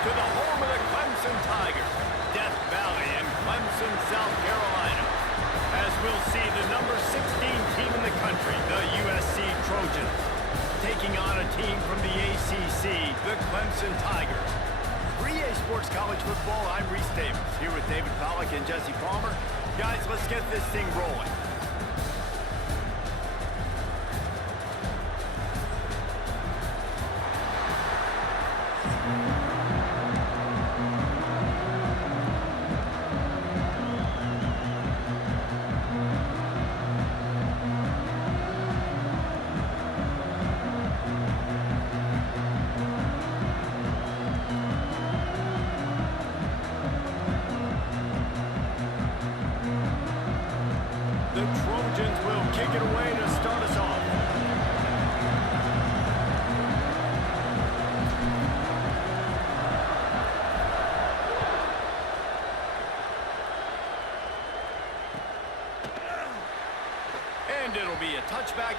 to the home of the Clemson Tigers, Death Valley in Clemson, South Carolina. As we'll see, the number 16 team in the country, the USC Trojans, taking on a team from the ACC, the Clemson Tigers. For EA Sports College Football, I'm Reese Davis, here with David Pollack and Jesse Palmer. Guys, let's get this thing rolling. The Trojans will kick it away to start us off. And it'll be a touchback.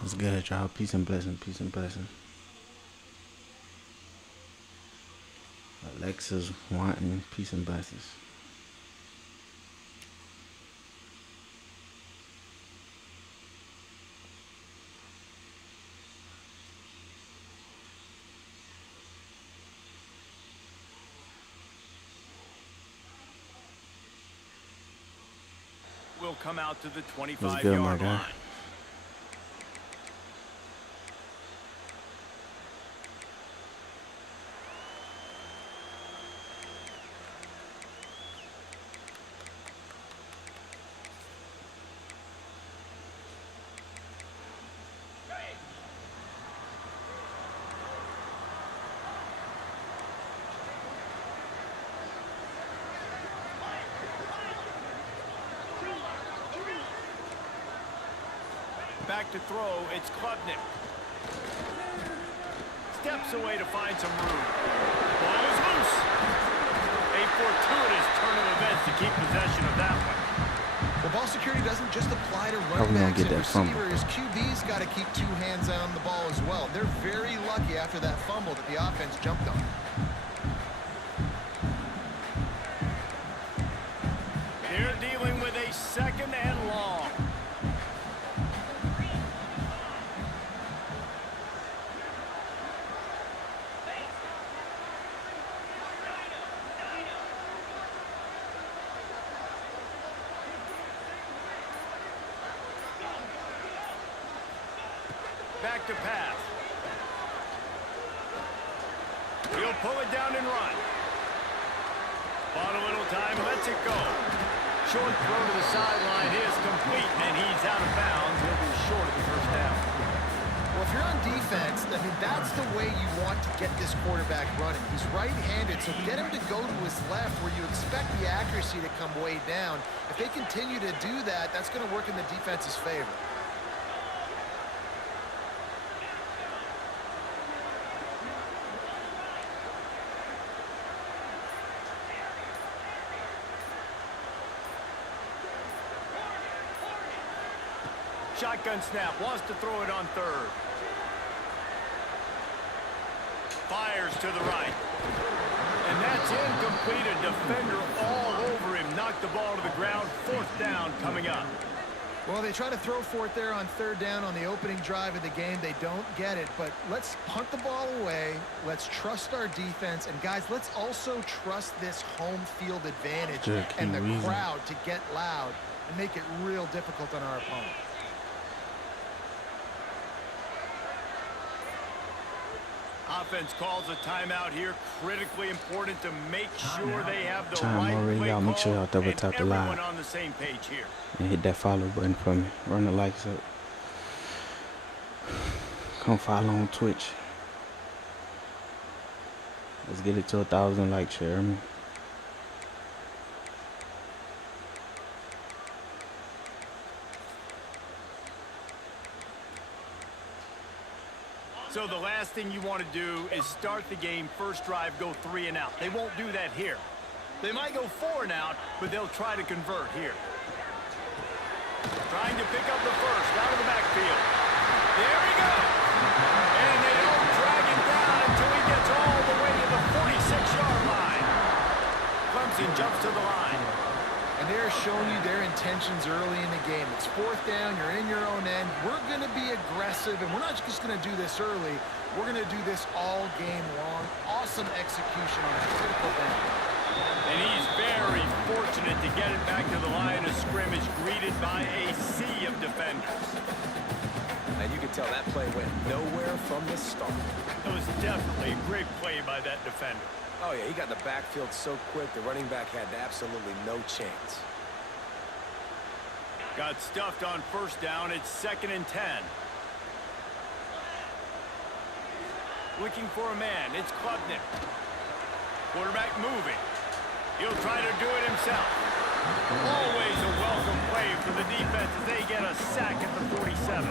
What's good, y'all? Peace and blessing, peace and blessing. Alexa's wanting peace and blessings. Will come out to the What's good, my 25-yard guy? line. Back to throw, it's Klubnik. Steps away to find some room. Ball is loose. A fortuitous turn of events to keep possession of that one. Well, ball security doesn't just apply to How we running gonna backs get and that fumble? receivers. QB's got to keep two hands on the ball as well. They're very lucky after that fumble that the offense jumped on. They're dealing with a second and long. Back to pass. He'll pull it down and run. Bought a little time, lets it go. Short throw to the sideline is complete, and he's out of bounds. He'll be short of the first down. Well, if you're on defense, I mean, that's the way you want to get this quarterback running. He's right-handed, so get him to go to his left where you expect the accuracy to come way down. If they continue to do that, that's going to work in the defense's favor. Shotgun snap, wants to throw it on third. Fires to the right. And that's incomplete. A defender all over him. Knocked the ball to the ground. Fourth down coming up. Well, they try to throw for it there on third down on the opening drive of the game. They don't get it, but let's punt the ball away. Let's trust our defense. And, guys, let's also trust this home field advantage and the crowd to get loud and make it real difficult on our opponent. Offense calls a timeout here. Critically important to make sure they have the Time right already, play y'all. Make sure call y'all double and tap the everyone live on the same page here. and hit that follow button for me. Run the likes up. Come follow on Twitch. Let's get it to 1,000 likes, share me. So the last thing you want to do is start the game, first drive, go 3 and out. They won't do that here. They might go 4 and out, but they'll try to convert here. Trying to pick up the first out of the backfield. There he goes. And they don't drag him down until he gets all the way to the 46-yard line. Clemson jumps to the line. And they're showing you their intentions early in the game. It's 4th down, you're in your own end. We're going to be aggressive, and we're not just going to do this early. We're going to do this all game long. Awesome execution on a critical down. And he's very fortunate to get it back to the line of scrimmage, greeted by a sea of defenders. And you can tell that play went nowhere from the start. It was definitely a great play by that defender. Oh, yeah, he got in the backfield so quick, the running back had absolutely no chance. Got stuffed on first down. It's 2nd and 10. Looking for a man. It's Klubnik. Quarterback moving. He'll try to do it himself. Always a welcome play for the defense as they get a sack at the 47.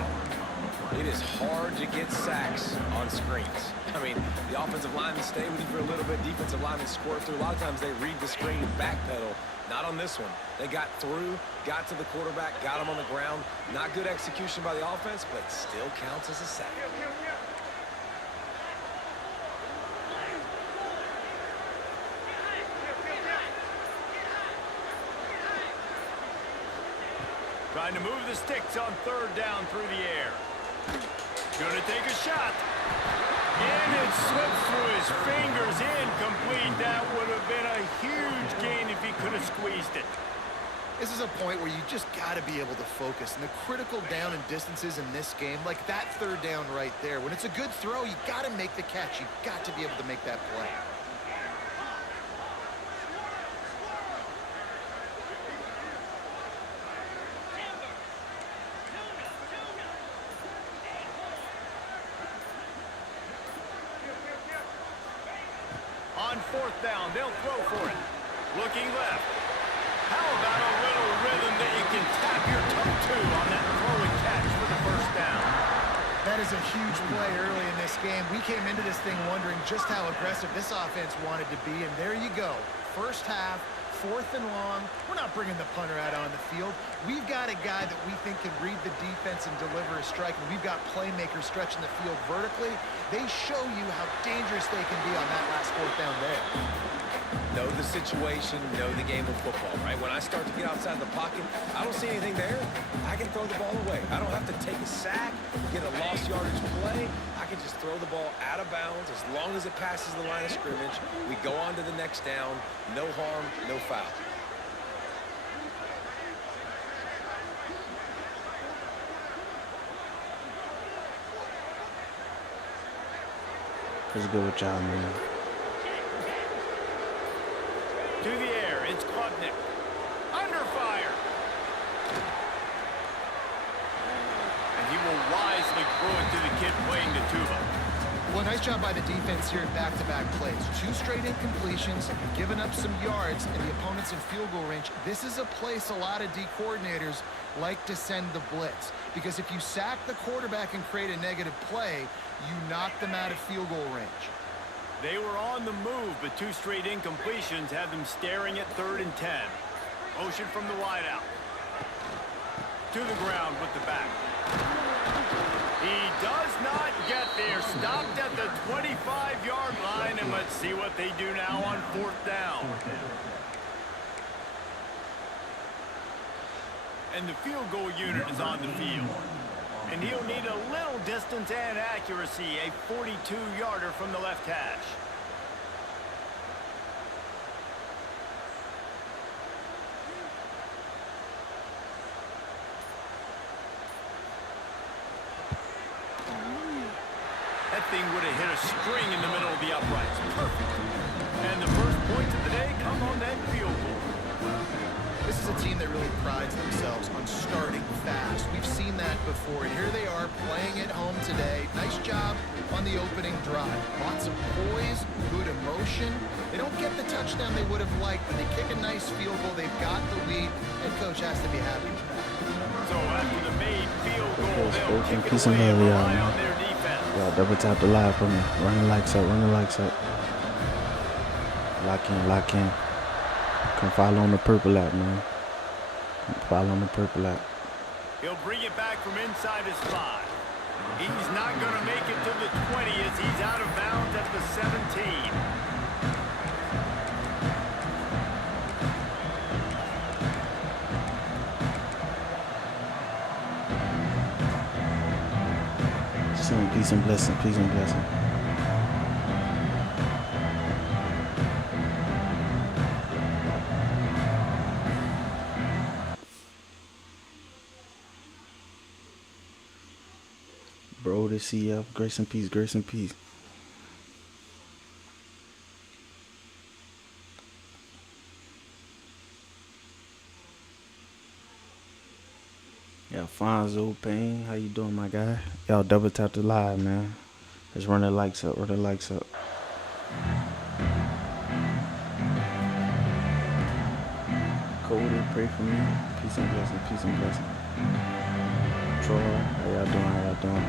It is hard to get sacks on screens. I mean, the offensive linemen stay with you for a little bit. Defensive linemen squirt through. A lot of times they read the screen and backpedal. Not on this one. They got through, got to the quarterback, got him on the ground. Not good execution by the offense, but it still counts as a sack. Trying to move the sticks on 3rd down through the air. Gonna take a shot. And it slips through his fingers, incomplete. That would have been a huge gain if he could have squeezed it. This is a point where you just got to be able to focus. And the critical down and distances in this game, like that 3rd down right there, when it's a good throw, you got to make the catch. You've got to be able to make that play. On 4th down, they'll throw for it. Looking left. How about a little rhythm that you can tap your toe to on that throw and catch for the 1st down? That is a huge play early in this game. We came into this thing wondering just how aggressive this offense wanted to be, and there you go. First half, 4th and long. We're not bringing the punter out on the field. We've got a guy that we think can read the defense and deliver a strike, and we've got playmakers stretching the field vertically. They show you how dangerous they can be on that last 4th down there. Know the situation, know the game of football, right? When I start to get outside the pocket, I don't see anything there. I can throw the ball away. I don't have to take a sack, get a lost yardage play. I can just throw the ball out of bounds as long as it passes the line of scrimmage. We go on to the next down. No harm, no foul. Let's go with y'all, man. To the air, it's Klubnik. Under fire. And he will wisely throw it to the kid playing the tuba. Well, nice job by the defense here in back-to-back plays. 2 straight incompletions, giving up some yards, and the opponent's in field goal range. This is a place a lot of D coordinators like to send the blitz, because if you sack the quarterback and create a negative play, you knock them out of field goal range. They were on the move, but 2 straight incompletions had them staring at 3rd and 10. Motion from the wideout. To the ground with the back. He does not get there. Stopped at the 25-yard line, and let's see what they do now on 4th down. And the field goal unit is on the field. And he'll need a little distance and accuracy, a 42-yarder from the left hash. That thing would have hit a string in the middle of the uprights. Perfect. And the first points of the day come on that field goal. This is a team that really prides themselves on starting fast. We've seen that before, and here they are playing at home today. Nice job on the opening drive. Lots of poise, good emotion. They don't get the touchdown they would have liked, but they kick a nice field goal. They've got the lead. Head coach has to be happy with that. So after the made field goal, they'll kick it Peace and away and love, y'all, rely man. on their defense. Y'all double tap the live for me. Run the likes up, run the likes up. Lock in, lock in. Come follow on the purple app, man. Come follow on the purple app. He'll bring it back from inside his 5. He's not going to make it to the 20 as he's out of bounds at the 17. Peace and blessing, peace and blessing. Bro, to CF, grace and peace, grace and peace. Alfonso Payne, how you doing, my guy? Y'all double tap the live, man. Let's run the likes up, run the likes up. Cody, pray for me. Peace and blessing, peace and blessing. Troy, how y'all doing, how y'all doing?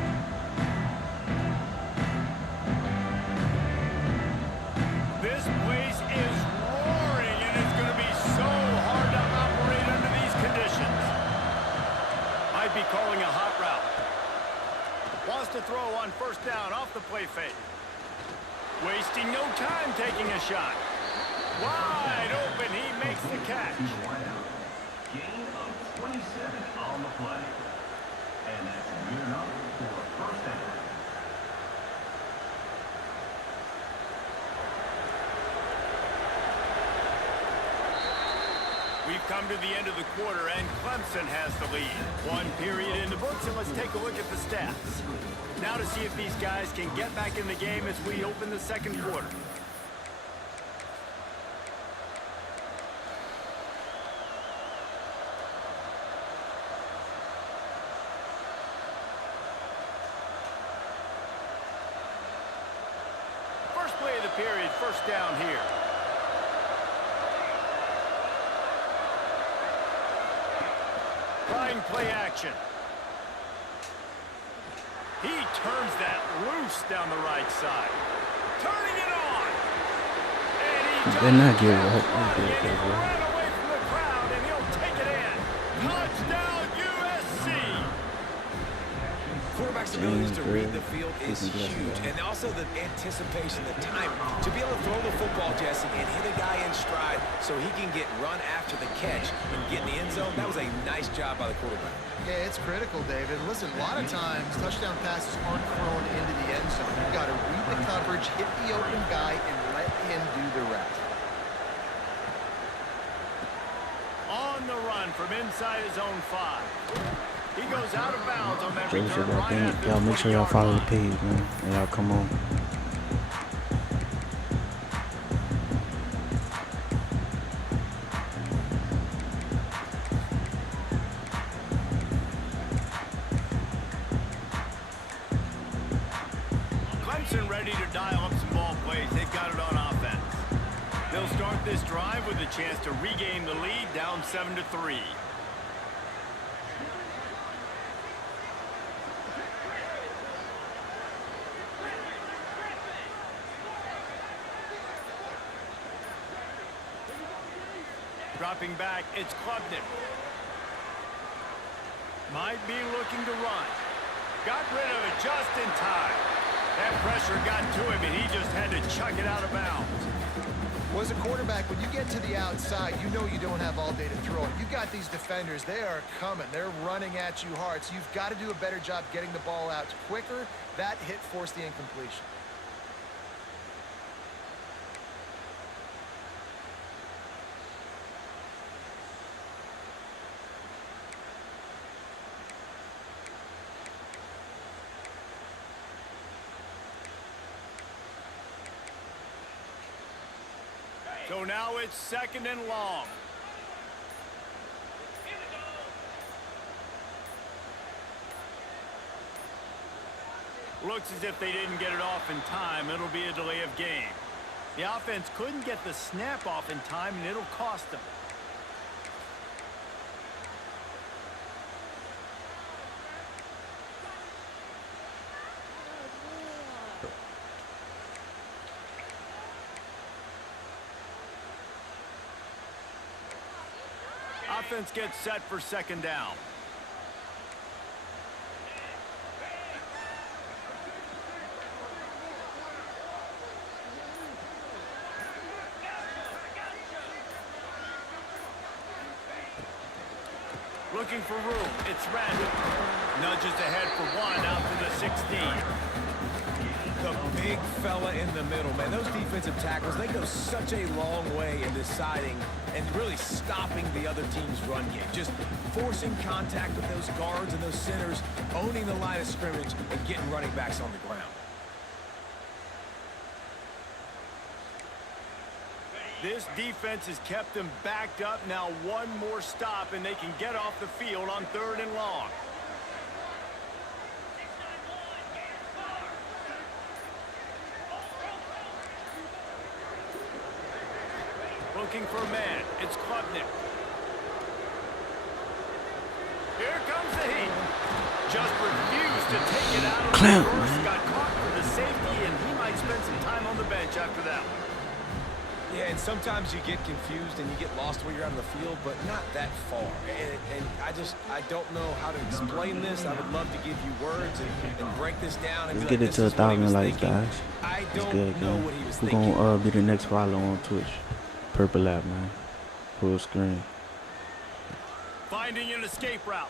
This place is roaring, and it's going to be so hard to operate under these conditions. Might be calling a hot route. Wants to throw on first down off the play fake. Wasting no time taking a shot. Wide open, he makes the catch. Gain of 27 on the play. And that's good enough for a first down. We've come to the end of the quarter, and Clemson has the lead. One period in the books, and let's take a look at the stats. Now to see if these guys can get back in the game as we open the second quarter. First play of the period, first down here. Trying play action. He turns that loose down the right side. Turning it on. And he They're not just good, ran right? They're good, away from the crowd, and he'll take it in. Touchdown, USC. Quarterback's ability to read the field is huge, and also the anticipation, the time to be able to throw the football, Jesse, and hit a guy in stride so he can get run after the catch and get in the end zone. That was a nice job by the quarterback. Yeah, it's critical, David. Listen, a lot of times touchdown passes aren't thrown into the end zone. You've got to read the coverage, hit the open guy, and let him do the rest. On the run from inside his own 5. He goes out of bounds on that Joe return said right that after thing. Y'all make sure y'all follow the page, man. And y'all come on. Clemson ready to dial up some ball plays. They've got it on offense. They'll start this drive with a chance to regain the lead, down 7-3. Dropping back, it's Klubnik. Might be looking to run. Got rid of it just in time. That pressure got to him, and he just had to chuck it out of bounds. Well, as a quarterback, when you get to the outside, you know you don't have all day to throw it. You've got these defenders. They are coming. They're running at you hard, so you've got to do a better job getting the ball out quicker. That hit forced the incompletion. So now it's second and long. Looks as if they didn't get it off in time. It'll be a delay of game. The offense couldn't get the snap off in time, and it'll cost them. Offense gets set for second down. Looking for room. It's random. Nudges ahead for one out to the 16. The big fella in the middle, man. Those defensive tackles, they go such a long way in deciding and really stopping the other team's run game. Just forcing contact with those guards and those centers, owning the line of scrimmage, and getting running backs on the ground. This defense has kept them backed up. Now one more stop, and they can get off the field on 3rd and long. Looking for a man. It's Klubnik. Here comes the heat. Just refused to take it out of the reverse. Got caught for the safety, and he might spend some time on the bench after that one. Yeah, and sometimes you get confused and you get lost when you're out of the field, but not that far. And I don't know how to explain this. I would love to give you words and break this down. And Let's be get like, it to 1,000 likes, thinking. guys. I It's don't good, know man. what he was We're thinking. gonna be the next follow on Twitch. Purple app, man. Full screen. Finding an escape route.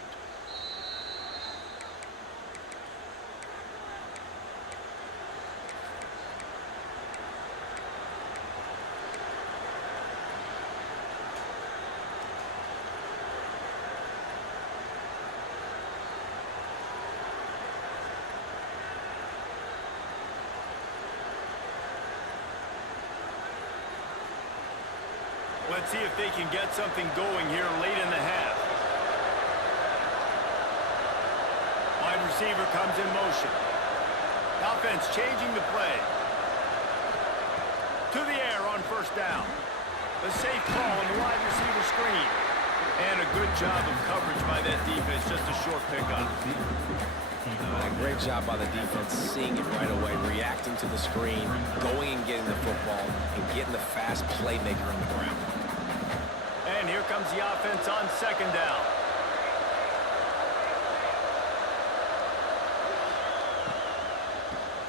Let's see if they can get something going here late in the half. Wide receiver comes in motion. Offense changing the play. To the air on 1st down. A safe call on the wide receiver screen. And a good job of coverage by that defense. Just a short pickup. Great job by the defense, seeing it right away, reacting to the screen, going and getting the football, and getting the fast playmaker on the ground. And here comes the offense on 2nd down.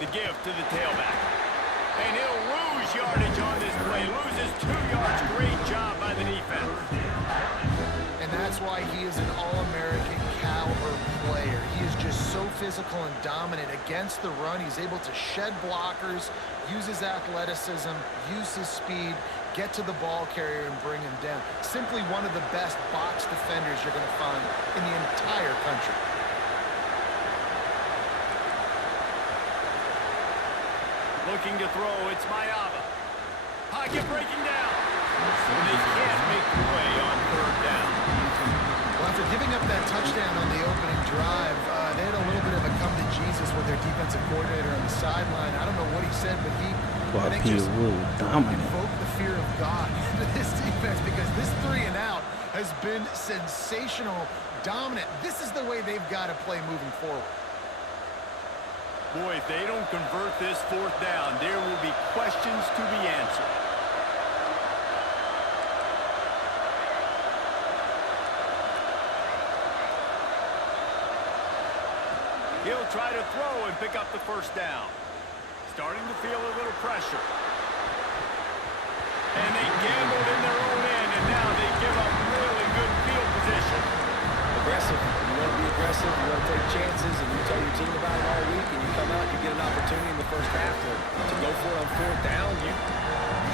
The give to the tailback. And he'll lose yardage on this play. Loses 2 yards. Great job by the defense. And that's why he is an All-American caliber player. He is just so physical and dominant against the run. He's able to shed blockers, use his athleticism, use his speed, get to the ball carrier and bring him down. Simply one of the best box defenders you're going to find in the entire country. Looking to throw, it's Mayava. Pocket breaking down. They can't make the play on 3rd down. Well, after giving up that touchdown on the opening drive, they had a little bit of a come to Jesus with their defensive coordinator on the sideline. I don't know what he said, but he I think just invoked the fear of God into this defense, because this 3 and out has been sensational, dominant. This is the way they've got to play moving forward. Boy, if they don't convert this 4th down, there will be questions to be answered. He'll try to throw and pick up the 1st down. Starting to feel a little pressure. And they gambled in their own end, and now they give up really good field position. Aggressive. You want to be aggressive. You want to take chances, and you tell your team about it all week, and you come out, you get an opportunity in the 1st half to go for it on 4th down. You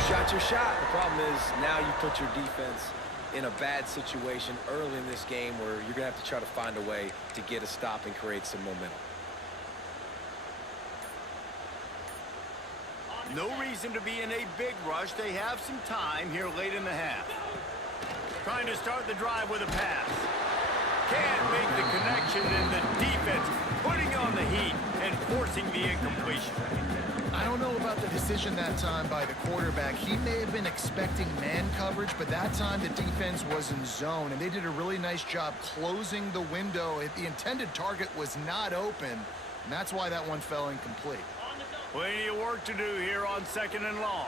shot your shot. The problem is now you put your defense in a bad situation early in this game where you're going to have to try to find a way to get a stop and create some momentum. No reason to be in a big rush. They have some time here late in the half. Trying to start the drive with a pass. Can't make the connection, and the defense putting on the heat and forcing forcing the incompletion. I don't know about the decision that time by the quarterback. He may have been expecting man coverage, but that time the defense was in zone, and they did a really nice job closing the window. The intended target was not open, and that's why that one fell incomplete. Plenty of work to do here on 2nd and long.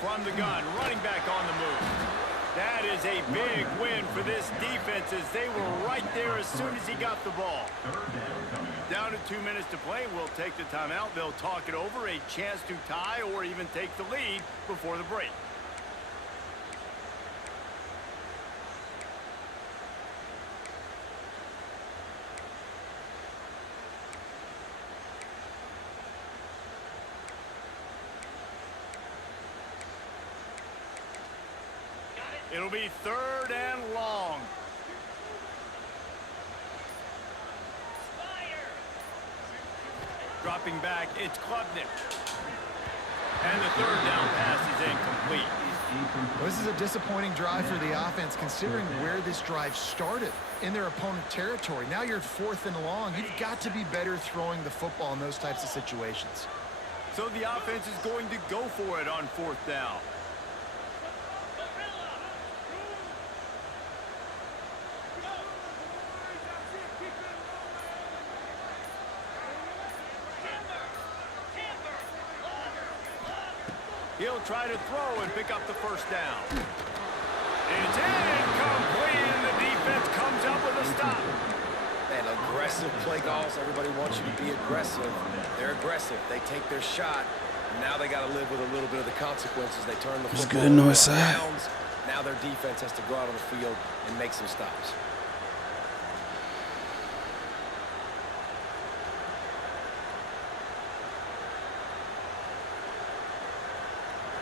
From the gun, running back on the move. That is a big win for this defense as they were right there as soon as he got the ball. Down to 2 minutes to play, we'll take the timeout. They'll talk it over, a chance to tie or even take the lead before the break. It'll be 3rd and long. Dropping back, it's Klubnik. And the 3rd down pass is incomplete. Well, this is a disappointing drive for the offense considering where this drive started in their opponent territory. Now you're at 4th and long. You've got to be better throwing the football in those types of situations. So the offense is going to go for it on 4th down. He'll try to throw and pick up the 1st down. It's incomplete, and the defense comes up with a stop. Man, aggressive play calls. Everybody wants you to be aggressive. They're aggressive. They take their shot. Now they got to live with a little bit of the consequences. They turn the football good north side. downs. Now their defense has to go out on the field and make some stops.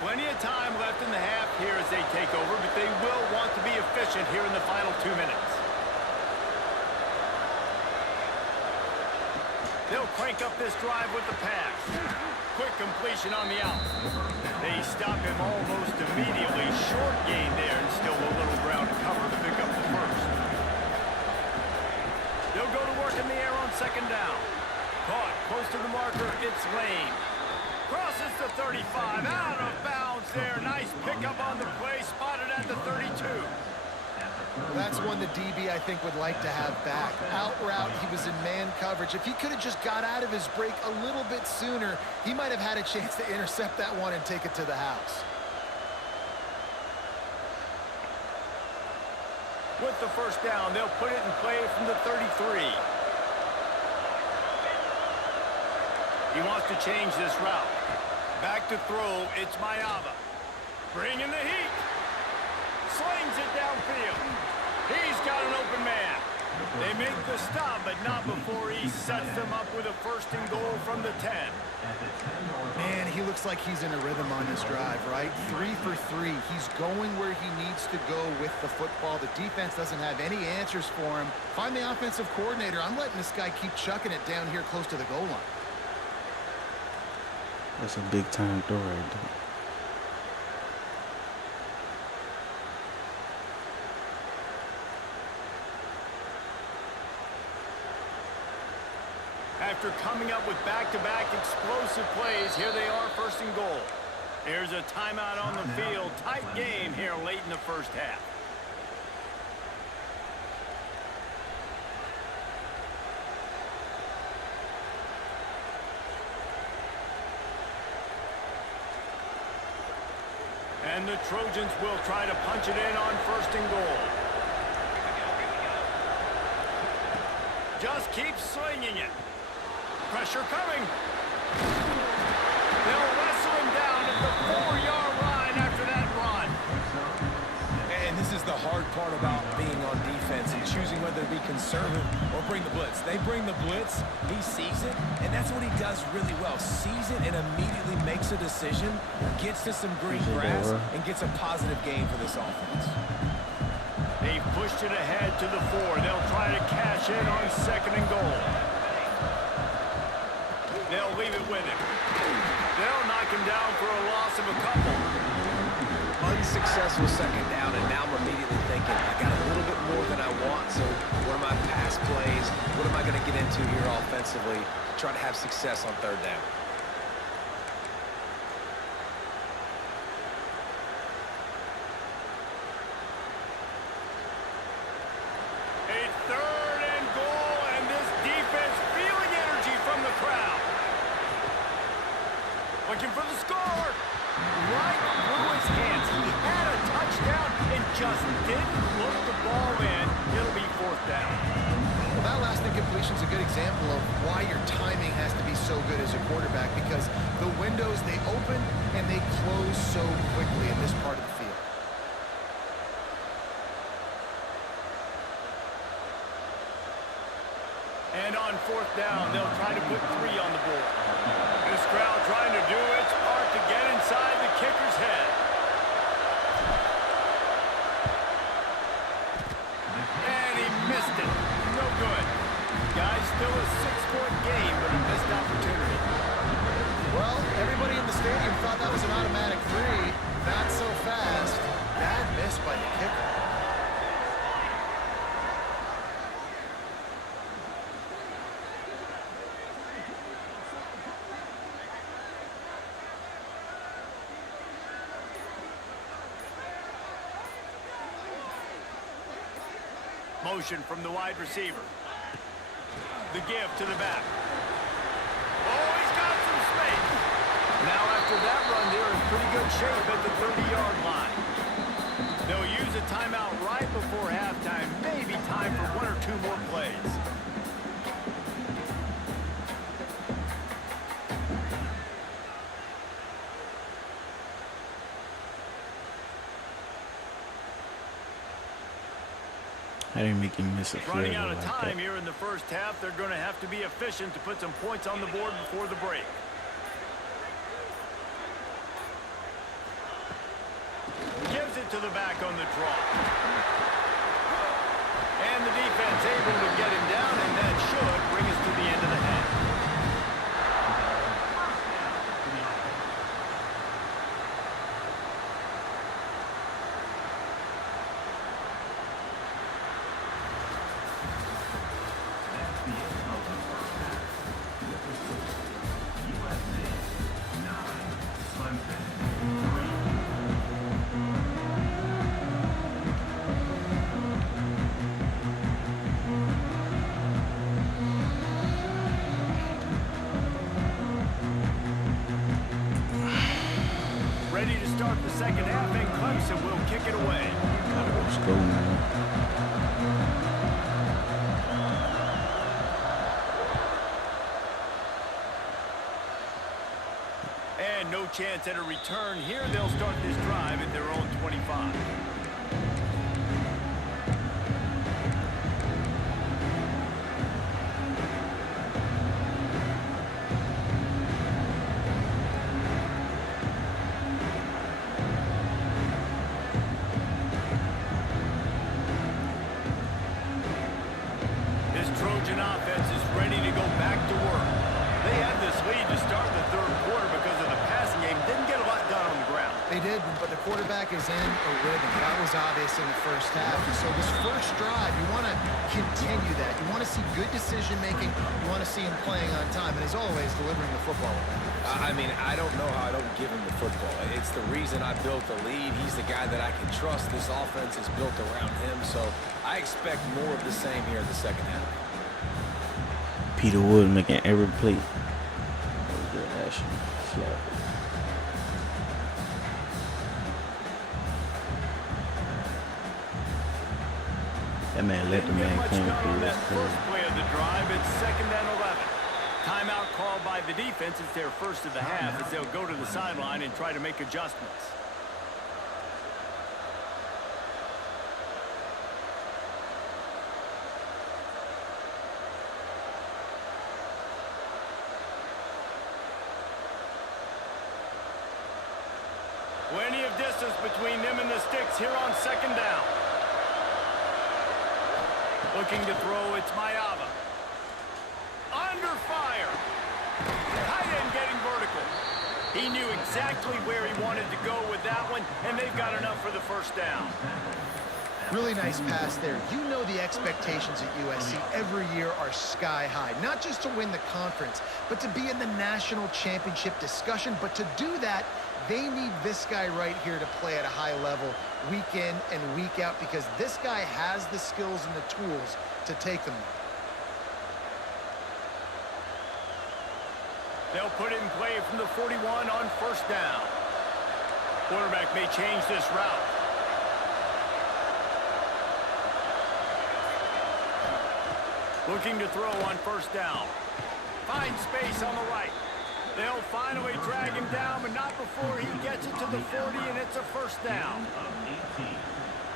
Plenty of time left in the half here as they take over, but they will want to be efficient here in the final 2 minutes. They'll crank up this drive with the pass. Quick completion on the out. They stop him almost immediately. Short gain there and still a little ground to cover to pick up the 1st. They'll go to work in the air on 2nd down. Caught close to the marker. It's Lane. Crosses the 35, out of bounds there. Nice pickup on the play, spotted at the 32. Well, that's one the DB, I think, would like to have back. Out route, he was in man coverage. If he could have just got out of his break a little bit sooner, he might have had a chance to intercept that one and take it to the house. With the 1st down, they'll put it in play from the 33. He wants to change this route. Back to throw, it's Mayava. Bringing the heat. Slings it downfield. He's got an open man. They make the stop, but not before he sets them up with a 1st and goal from the 10. Man, he looks like he's in a rhythm on this drive, right? 3 for 3. He's going where he needs to go with the football. The defense doesn't have any answers for him. Find the offensive coordinator. I'm letting this guy keep chucking it down here close to the goal line. That's a big time throw right there. After coming up with back-to-back explosive plays, here they are, 1st and goal. Here's a timeout on the field. Tight game here late in the 1st half. And the Trojans will try to punch it in on 1st and goal. Just keep slinging it. Pressure coming. They'll wrestle him down at the 4-yard line after that run. And this is the hard part about being on defense and choosing whether to be conservative or bring the blitz. They bring the blitz, he sees it, and that's what he does really well. Sees it and immediately makes a decision, gets to some green grass, and gets a positive gain for this offense. They've pushed it ahead to the 4. They'll try to cash in on 2nd and goal. They'll leave it with him. They'll knock him down for a loss of a couple. successful second down, and now I'm immediately thinking, I got a little bit more than I want, so what are my pass plays? What am I going to get into here offensively to try to have success on third down? A third and goal, and this defense feeling energy from the crowd. Looking for the score. Right through his hands. He had a touchdown and just didn't look the ball in. It'll be fourth down. Well, that last incompletion is a good example of why your timing has to be so good as a quarterback, because the windows, they open and they close so quickly in this part of the field. And on fourth down, they'll try to put 3 on the board. This crowd trying to do its part to get inside the kicker's head. And he missed it. No good. Guys, still a 6-point game, but a missed opportunity. Well, everybody in the stadium thought that was an automatic 3. Not so fast. Bad miss by the kicker. Motion from the wide receiver. The give to the back. Oh, he's got some space. Now after that run, they're in pretty good shape at the 30-yard line. They'll use a timeout right before halftime. Maybe time for 1 or 2 more plays. I didn't make him miss a field Running out of like time that. here in the first half. They're going to have to be efficient to put some points on the board before the break. Gives it to the back on the draw. And the defense able to get him down, and that should bring us to the end of the half. Ready to start the second half, and Clemson will kick it away. Gotta go school, man. And no chance at a return here. They'll start this drive at their own 25. This Trojan offense is ready to go back to work. They had this lead to start the third quarter because of the passing game. Didn't get a lot done on the ground. They did, but the quarterback is in a rhythm. That was obvious in the first half. And so this first drive, you want to continue that. You want to see good decision-making. You want to see him playing on time. And as always, delivering the football. I mean, I don't know how I don't give him the football. It's the reason I built the lead. He's the guy that I can trust. This offense is built around him. So I expect more of the same here in the second half. Peter Wood making every play. That was good action. Slap. That man let the Didn't get man much clean done through. on That's that crazy. first play of the drive. It's 2nd and 11. Timeout called by the defense. It's their first of the half as they'll go to the sideline and try to make adjustments. Plenty of distance between them and the sticks here on 2nd down. Looking to throw, it's Mayava. Under fire. Tight end getting vertical. He knew exactly where he wanted to go with that one, and they've got enough for the first down. Really nice pass there. You know the expectations at USC every year are sky high. Not just to win the conference, but to be in the national championship discussion. But to do that, they need this guy right here to play at a high level week in and week out, because this guy has the skills and the tools to take them there. They'll put it in play from the 41 on first down. Quarterback may change this route. Looking to throw on first down. Finds space on the right. They'll finally drag him down, but not before he gets it to the 40, and it's a first down.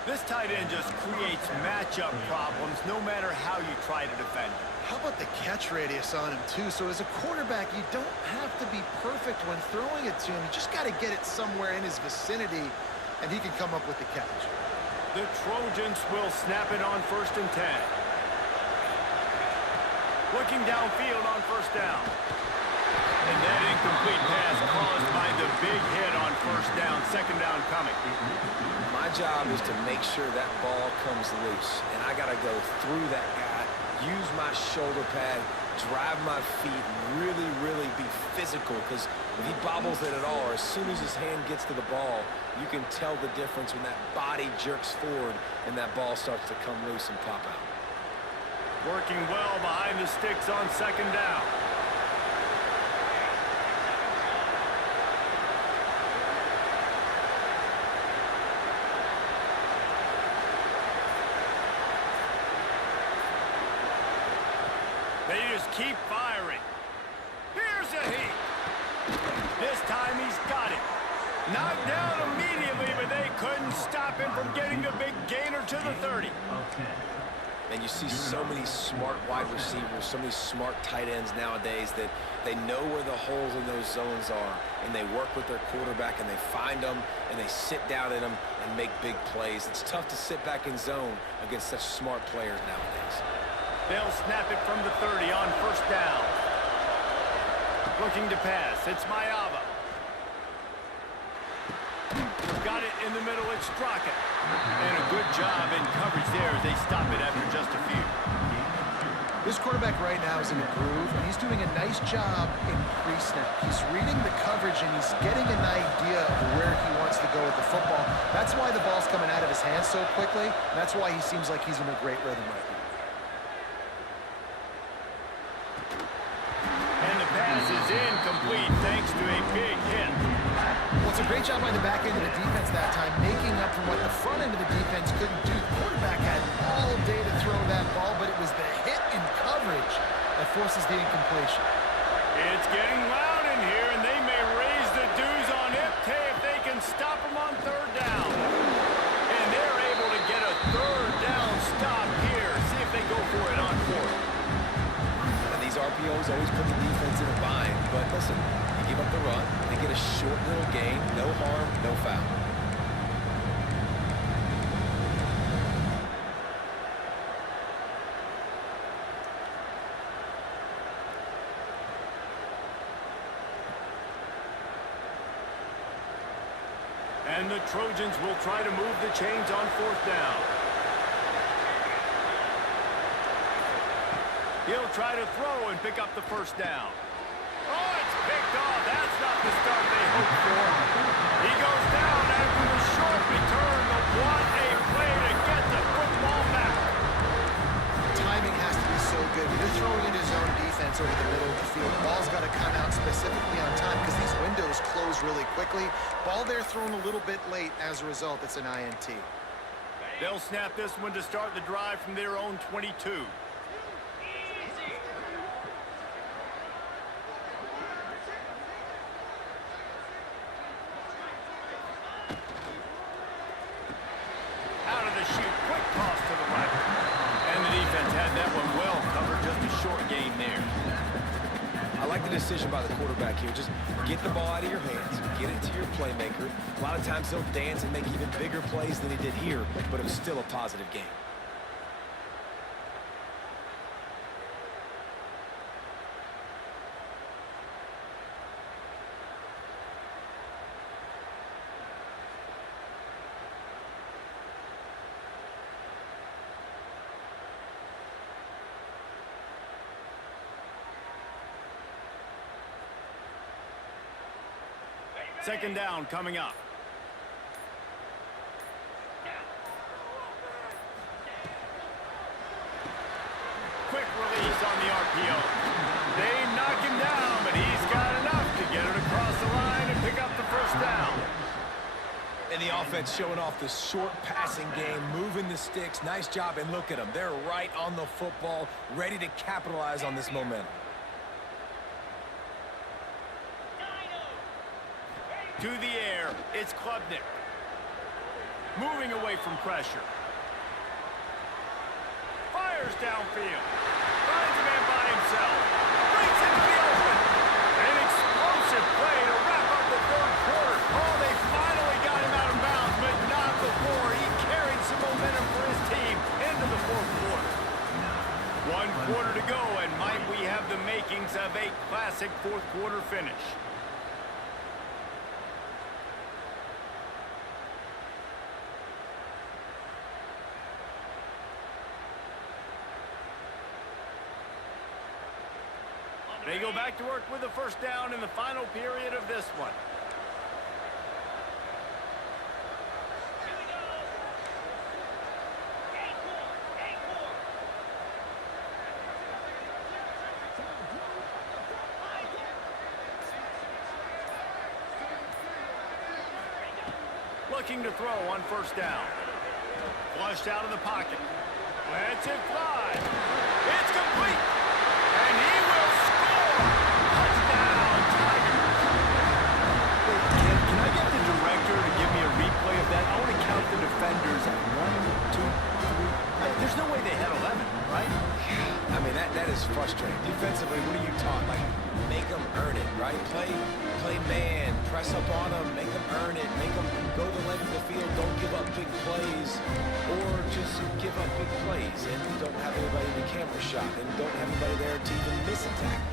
This tight end just creates matchup problems no matter how you try to defend him. How about the catch radius on him, too? So as a quarterback, you don't have to be perfect when throwing it to him. You just got to get it somewhere in his vicinity, and he can come up with the catch. The Trojans will snap it on first and 10. Looking downfield on first down. And that incomplete pass caused by the big hit on first down. Second down coming. My job is to make sure that ball comes loose, and I got to go through that guy, use my shoulder pad, drive my feet, really be physical, because if he bobbles it at all, or as soon as his hand gets to the ball, you can tell the difference when that body jerks forward and that ball starts to come loose and pop out. Working well behind the sticks on second down. They just keep firing. Here's a heat. This time he's got it. Knocked down immediately, but they couldn't stop him from getting the big gainer to the 30. And you see so many smart wide receivers, so many smart tight ends nowadays that they know where the holes in those zones are, and they work with their quarterback, and they find them, and they sit down in them and make big plays. It's tough to sit back in zone against such smart players nowadays. They'll snap it from the 30 on first down. Looking to pass. It's Mayava. Got it in the middle. It's Straka. And a good job in coverage there as they stop it after just a few. This quarterback right now is in a groove, and he's doing a nice job in pre-snap. He's reading the coverage, and he's getting an idea of where he wants to go with the football. That's why the ball's coming out of his hands so quickly. And that's why he seems like he's in a great rhythm right now. And the pass is incomplete thanks to a big hit. Well, it's a great job by the back end of the defense that time, making up for what the front end of the defense couldn't do. The quarterback had all day to throw that ball, but it was the hit in coverage that forces the incompletion. It's getting loud in here, and they may raise the dues on Ipte if they can stop him on third down. And they're able to get a third down stop here. See if they go for it on fourth. And these RPOs always put the defense in a bind, but listen, you give up the run, they get a short little gain, no harm, no foul. And the Trojans will try to move the chains on fourth down. He'll try to throw and pick up the first down. Oh, it's picked off. That's not the start they hoped for. He goes down after the short return, but what a play to get the football back. Timing has to be so good. You're throwing into zone defense over the middle of the field. The ball's got to come out specifically on time because these windows close really quickly. Ball there thrown a little bit late. As a result, it's an INT. They'll snap this one to start the drive from their own 22. Out of the chute, quick toss to the right. And the defense had that one well covered, just a short gain there. I like the decision by the quarterback here. Just get the ball out of your hands, get it to your playmaker. A lot of times he'll dance and make even bigger plays than he did here, but it was still a positive game. Second down coming up. Quick release on the RPO. They knock him down, but he's got enough to get it across the line and pick up the first down. And the offense showing off the short passing game, moving the sticks. Nice job, and look at them. They're right on the football, ready to capitalize on this momentum. To the air, it's Klubnik. Moving away from pressure. Fires downfield. Finds a man by himself. Brings it to the open. An explosive play to wrap up the third quarter. Oh, they finally got him out of bounds, but not before. He carried some momentum for his team into the fourth quarter. 1 quarter to go, and might we have the makings of a classic fourth quarter finish. They go back to work with the first down in the final period of this one. Looking to throw on first down. Flushed out of the pocket. Lets it fly. It's complete. And he will score. Touchdown, Tigers. Can I get the director to give me a replay of that? I want to count the defenders at 1, 2, 3. There's no way they had 11, right? I mean, that is frustrating. Defensively, what are you taught? Like, make them earn it, right? Play man, press up on them, make them earn it, make them go the length of the field, don't give up big plays, or just give up big plays and don't have anybody in the camera shot and don't have anybody there to even miss a tackle.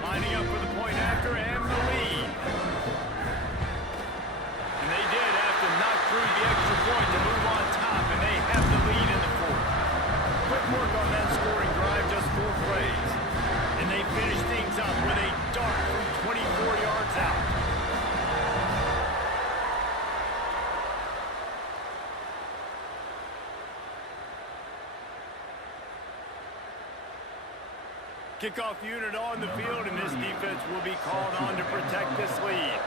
Lining up for the point after and the lead. And they did have to knock through the extra point to move on top, and they have the lead in the fourth. Quick work on that scoring drive, just 4 plays. And they finish things up with a dart from 24 yards out. Kickoff unit on the field, and this defense will be called on to protect this lead.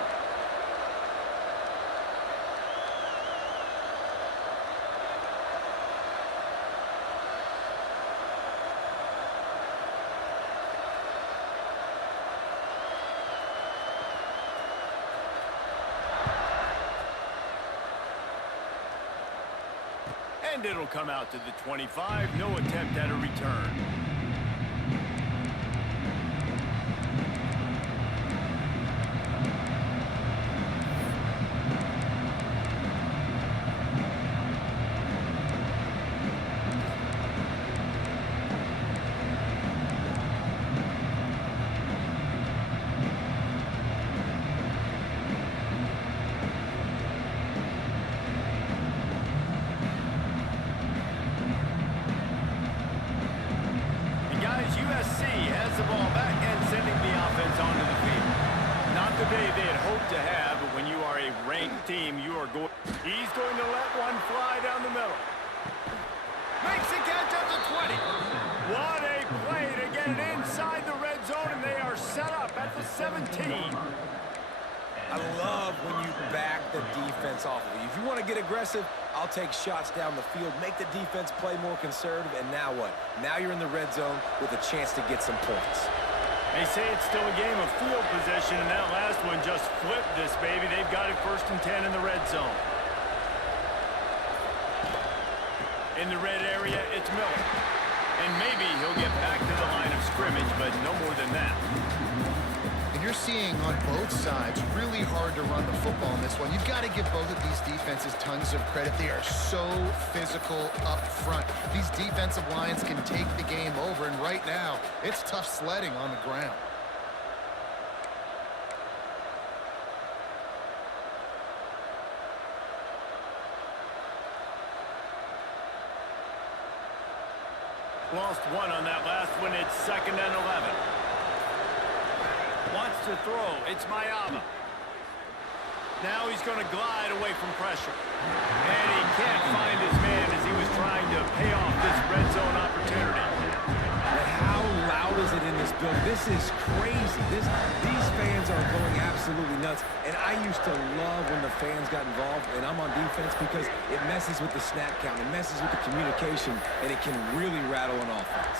And it'll come out to the 25. No attempt at a return. USC has the ball back and sending the offense onto the field. Not the day they had hoped to have, but when you are a ranked team, you are going. He's going to let one fly down the middle. Makes the catch at the 20. What a play to get it inside the red zone, and they are set up at the 17. I love when you back the defense off of you. If you want to get aggressive, I'll take shots down the field, make the defense play more conservative, and now what? Now you're in the red zone with a chance to get some points. They say it's still a game of field position, and that last one just flipped this baby. They've got it 1st and 10 in the red zone. In the red area, it's Miller. And maybe he'll get back to the line of scrimmage, but no more than that. You're seeing on both sides really hard to run the football in this one. You've got to give both of these defenses tons of credit. They are so physical up front. These defensive lines can take the game over, and right now, it's tough sledding on the ground. Lost one on that last one. It's 2nd and 11. Wants to throw. It's Mayava. Now he's going to glide away from pressure. And he can't find his man as he was trying to pay off this red zone opportunity. And how loud is it in this building? This is crazy. These fans are going absolutely nuts. And I used to love when the fans got involved, and I'm on defense, because it messes with the snap count. It messes with the communication, and it can really rattle an offense.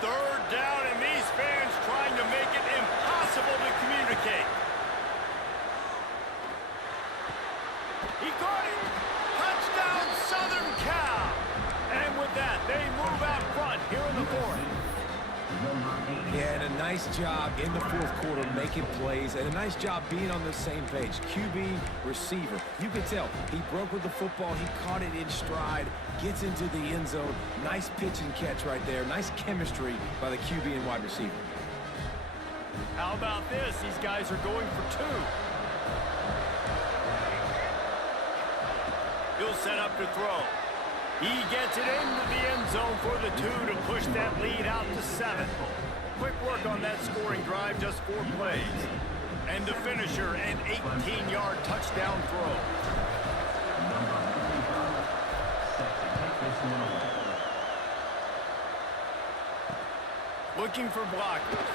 Third down, and these fans trying to make it impossible to communicate. He caught it. Touchdown, Southern Cal. And with that, they move out front here in the fourth. Yeah, and a nice job in the fourth quarter making plays, and a nice job being on the same page. QB, receiver. You can tell he broke with the football. He caught it in stride, gets into the end zone. Nice pitch and catch right there. Nice chemistry by the QB and wide receiver. How about this? These guys are going for two. He'll set up to throw. He gets it into the end zone for the two to push that lead out to 7. Quick work on that scoring drive, just 4 plays. And the finisher, an 18-yard touchdown throw. Looking for blockers.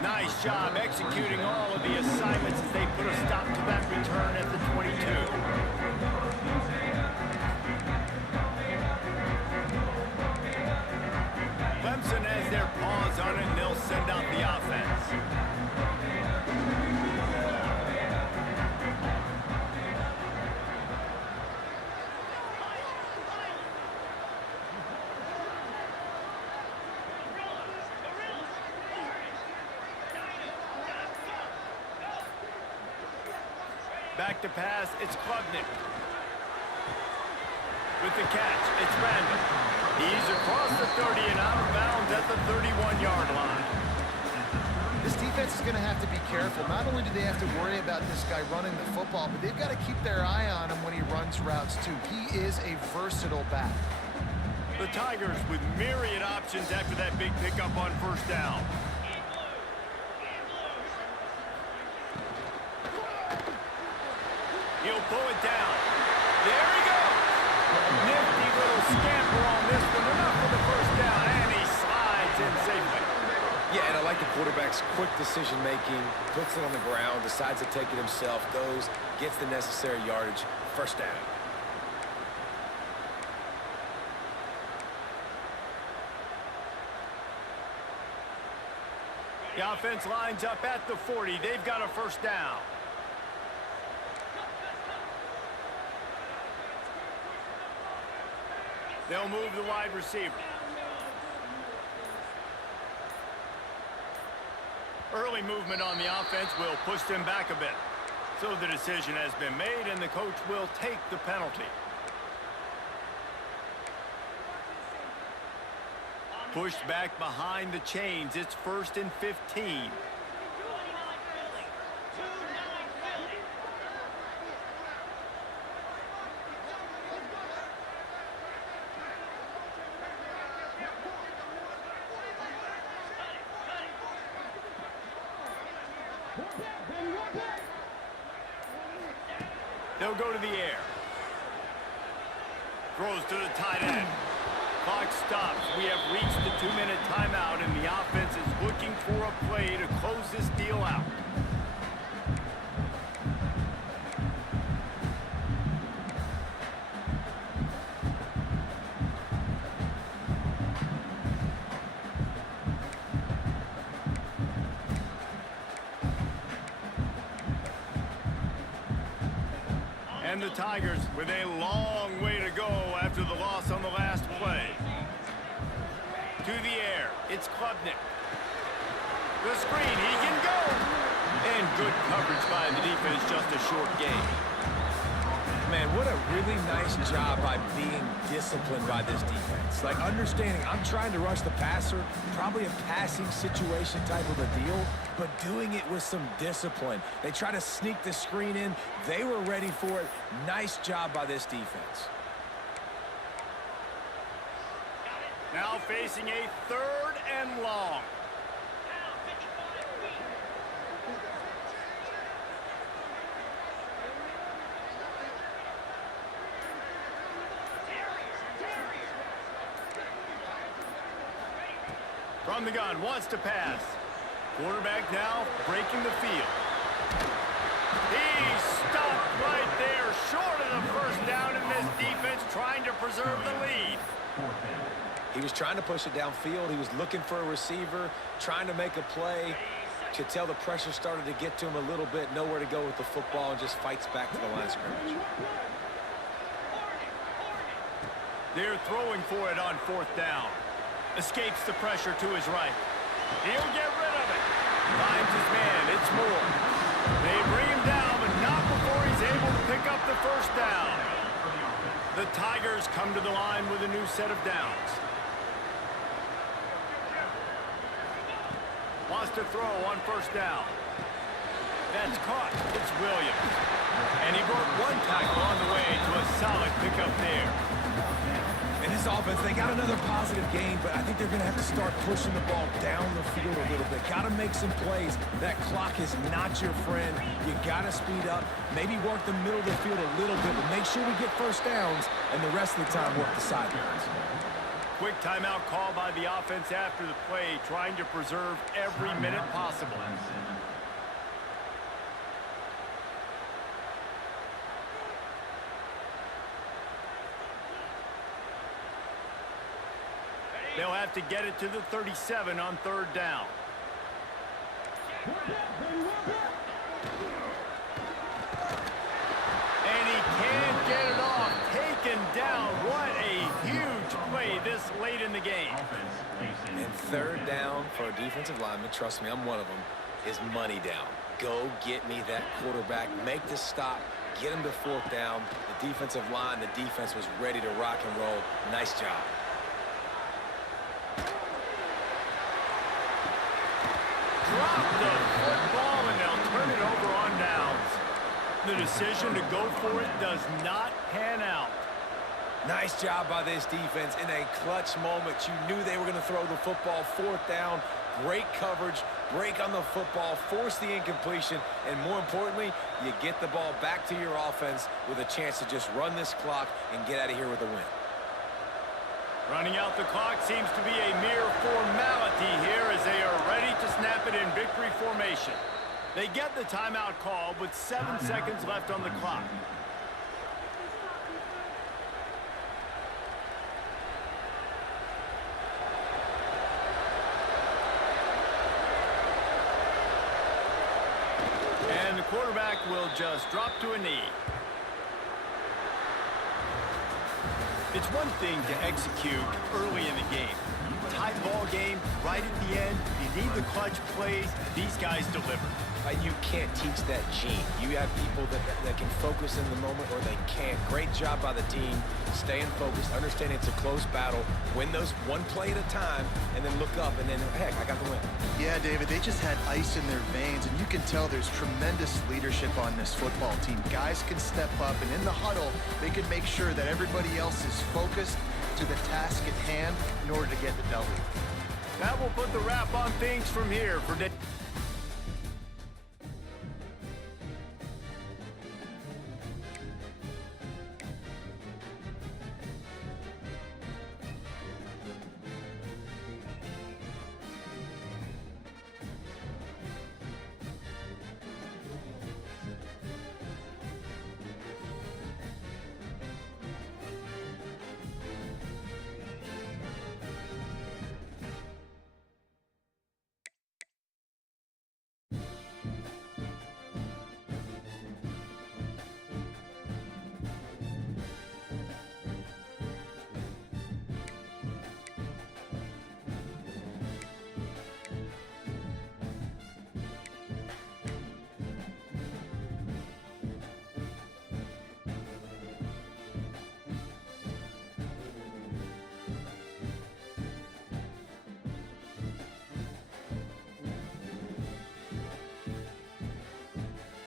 Nice job executing all of the assignments as they put a stop to that return at the 22. Clemson has their paws on it, and they'll send out the offense. Back to pass, it's Klubnik. With the catch, it's Randall. He's across the 30 and out of bounds at the 31-yard line. This defense is going to have to be careful. Not only do they have to worry about this guy running the football, but they've got to keep their eye on him when he runs routes, too. He is a versatile back. The Tigers with myriad options after that big pickup on first down. He'll pull it down. There he goes. Nifty little scamper on this one. Enough for the first down, and he slides in safely. Yeah, and I like the quarterback's quick decision-making, puts it on the ground, decides to take it himself, goes, gets the necessary yardage, first down. The offense lines up at the 40. They've got a first down. They'll move the wide receiver. Early movement on the offense will push them back a bit. So the decision has been made, and the coach will take the penalty. Pushed back behind the chains. It's 1st and 15. They'll go to the air. Throws to the tight end. Clock stops. We have reached the 2-minute timeout, and the offense is looking for a play to close this deal out. And the Tigers with a long way to go after the loss on the last play. To the air, it's Klubnik. The screen, he can go! And good coverage by the defense, just a short gain. man, what a really nice job by being disciplined by this defense. Like, understanding I'm trying to rush the passer, probably a passing situation type of a deal, but doing it with some discipline. They try to sneak the screen in. They were ready for it. Nice job by this defense. Now facing a 3rd and long. From the gun, wants to pass. Quarterback now breaking the field. He's stopped right there, short of the first down in this defense, trying to preserve the lead. He was trying to push it downfield. He was looking for a receiver, trying to make a play. Could tell the pressure started to get to him a little bit, nowhere to go with the football, and just fights back to the line of scrimmage. They're throwing for it on 4th down. Escapes the pressure to his right. He'll get rid of it. Finds his man. It's Moore. They bring him down, but not before he's able to pick up the first down. The Tigers come to the line with a new set of downs. Wants to throw on 1st down. That's caught. It's Williams. And he broke 1 tackle on the way to a solid pickup there. In this offense, they got another positive gain, but I think they're going to have to start pushing the ball down the field a little bit. Got to make some plays. That clock is not your friend. You got to speed up, maybe work the middle of the field a little bit, but make sure we get first downs, and the rest of the time work the sidelines. Quick timeout call by the offense after the play, trying to preserve every minute possible. They'll have to get it to the 37 on 3rd down. And he can't get it off. Taken down. What a huge play this late in the game. And 3rd down for a defensive lineman, trust me, I'm one of them, is money down. Go get me that quarterback. Make the stop. Get him to 4th down. The defensive line, the defense was ready to rock and roll. Nice job. Drop the football, and they'll turn it over on downs. The decision to go for it does not pan out. Nice job by this defense in a clutch moment. You knew they were going to throw the football. 4th down, great coverage, break on the football, force the incompletion, and more importantly, you get the ball back to your offense with a chance to just run this clock and get out of here with a win. Running out the clock seems to be a mere formality here as they are ready to snap it in victory formation. They get the timeout called with 7 seconds left on the clock. And the quarterback will just drop to a knee. It's one thing to execute early in the game. Tight ball game, right at the end, you need the clutch plays. These guys deliver. You can't teach that gene. You have people that can focus in the moment or they can't. Great job by the team, staying focused, understanding it's a close battle, win those one play at a time, and then look up, and then, heck, I got the win. Yeah, David, they just had ice in their veins, and you can tell there's tremendous leadership on this football team. Guys can step up, and in the huddle, they can make sure that everybody else is focused to the task at hand in order to get the W. That will put the wrap on things from here for